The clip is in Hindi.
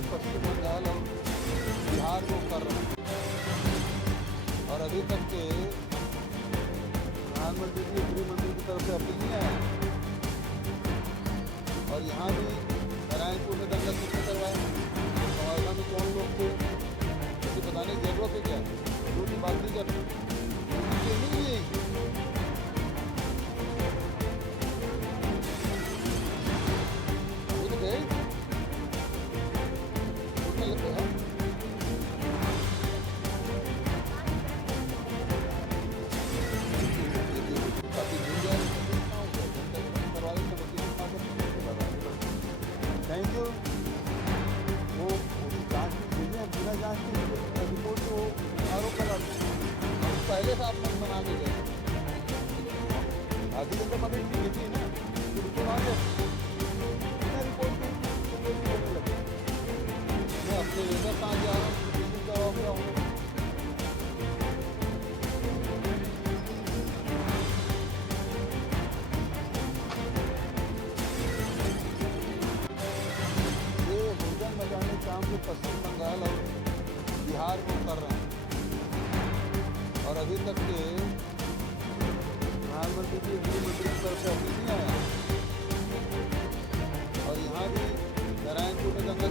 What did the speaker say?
को पश्चिम बंगाल और बिहार को कर रहे हैं और अभी तक के प्रधानमंत्री जी गृह मंत्री की तरफ से अपील नहीं आया। और यहाँ भी नारायणपुर में दंगा किसने करवाया, समाधान में कौन लोग थे, इसे बताने की जरूरत है क्या? जो भी बात नहीं करते नहीं है। वो तो गए उठने लगते हैं। Thank you. वो जाँच की बिना जाँच की रिपोर्ट को आरोप लगाते हैं। पहले से आप मन बना के गए आधी जनता मदद की थी ना, तो रिपोर्ट आ गया बिना रिपोर्ट के बोलने लगे। मैं अपने लेकर कहाँ जा रहा हूँ, जवाब रहा हूँ। मचाने काम जो पश्चिम बंगाल और बिहार को कर रहे हैं और अभी तक के प्रधानमंत्री जी गृह मंत्री की तरफ से अपील नहीं आया। और यहाँ भी नारायणपुर में दंगा